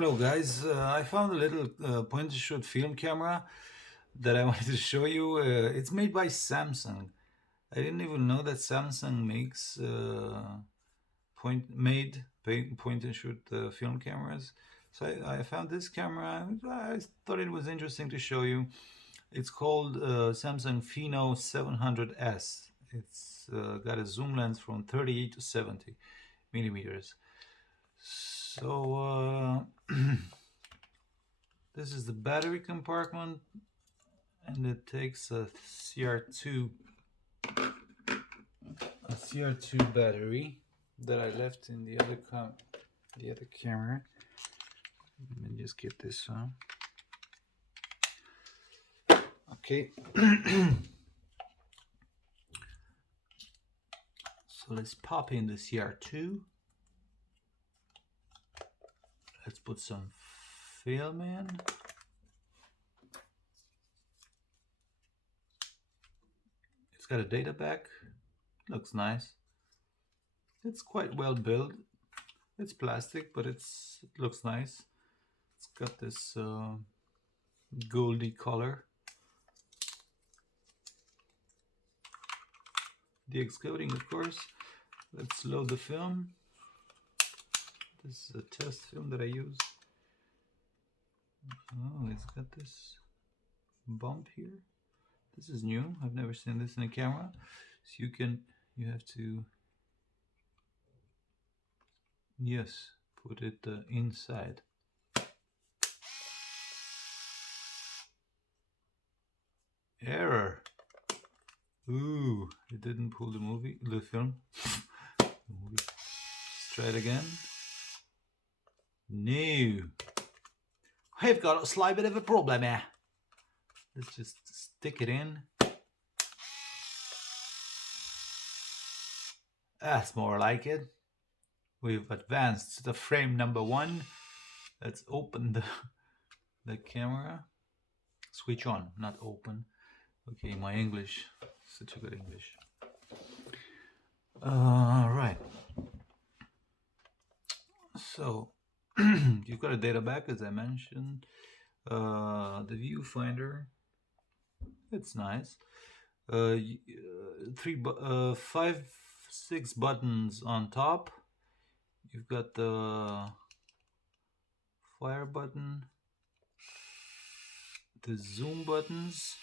Hello guys, I found a little point-and-shoot film camera that I wanted to show you. It's made by Samsung. I didn't even know that Samsung makes point-and-shoot film cameras. So I found this camera. I thought it was interesting to show you. It's called Samsung Fino 700S. It's got a zoom lens from 38 to 70 millimeters. So this is the battery compartment, and it takes a CR2 battery that I left in the other camera. Let me just get this on. Okay. So let's pop in the CR2. Let's put some film in. It's got a data back. Looks nice. It's quite well built. It's plastic, but it looks nice. It's got this goldy color. The excoding, of course. Let's load the film. This is a test film that I use. Oh, it's got this bump here. This is new. I've never seen this in a camera. So you have to, yes, put it inside. Error. Ooh, it didn't pull the film. Let's try it again. No. I've got a slight bit of a problem here. Let's just stick it in. That's more like it. We've advanced to the frame number 1. Let's open the camera. Switch on, not open. Okay, my English, such a good English. Right. So you've got a data back, as I mentioned. The viewfinder, it's nice. 6 buttons on top. You've got the fire button, the zoom buttons,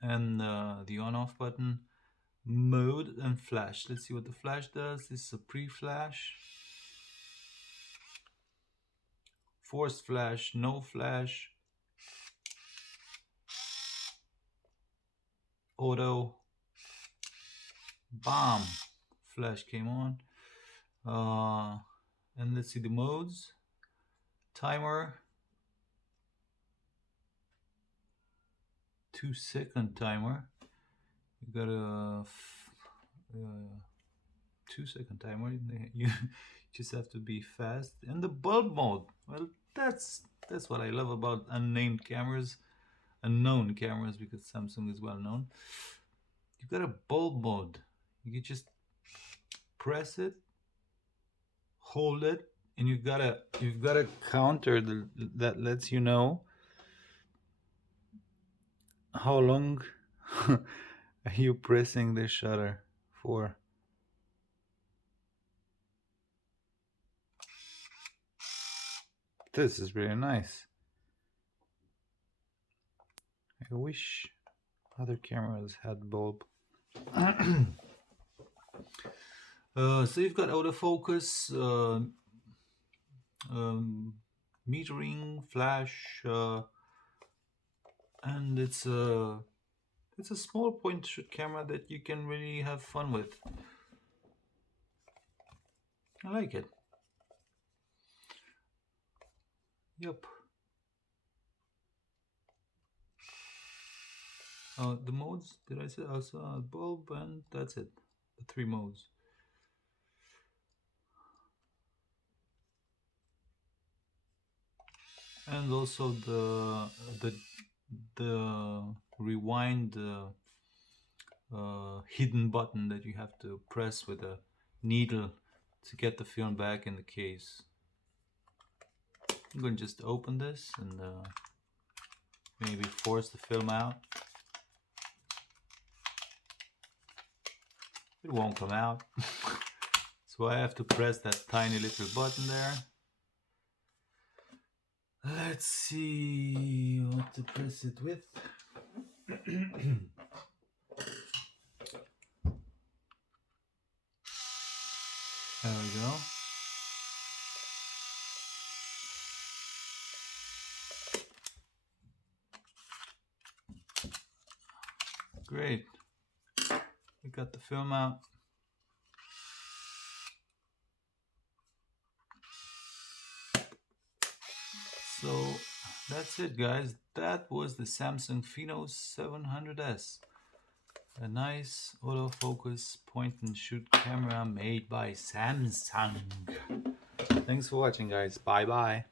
and the on-off button, mode, and flash. Let's see what the flash does. This is a pre-flash, forced flash, no flash, auto, bomb, flash came on. And let's see the modes. Timer, 2-second timer. You got a 2-second timer. You just have to be fast. And the bulb mode, well, that's what I love about unknown cameras, because Samsung is well known. You've got a bulb mode. You can just press it, hold it, and you've got a counter that lets you know how long are you pressing the shutter for. This is really nice. I wish other cameras had bulb. So you've got autofocus, metering, flash, and it's a small point-and-shoot camera that you can really have fun with. I like it. Yep. The modes, did I say? I saw a bulb, and that's it. The 3 modes. And also the rewind hidden button that you have to press with a needle to get the film back in the case. I'm going to just open this and maybe force the film out. It won't come out. So I have to press that tiny little button there. Let's see what to press it with. There we go. Great. We got the film out. So that's it, guys. That was the Samsung Fino 700S. A nice autofocus point and shoot camera made by Samsung. Thanks for watching, guys. Bye bye.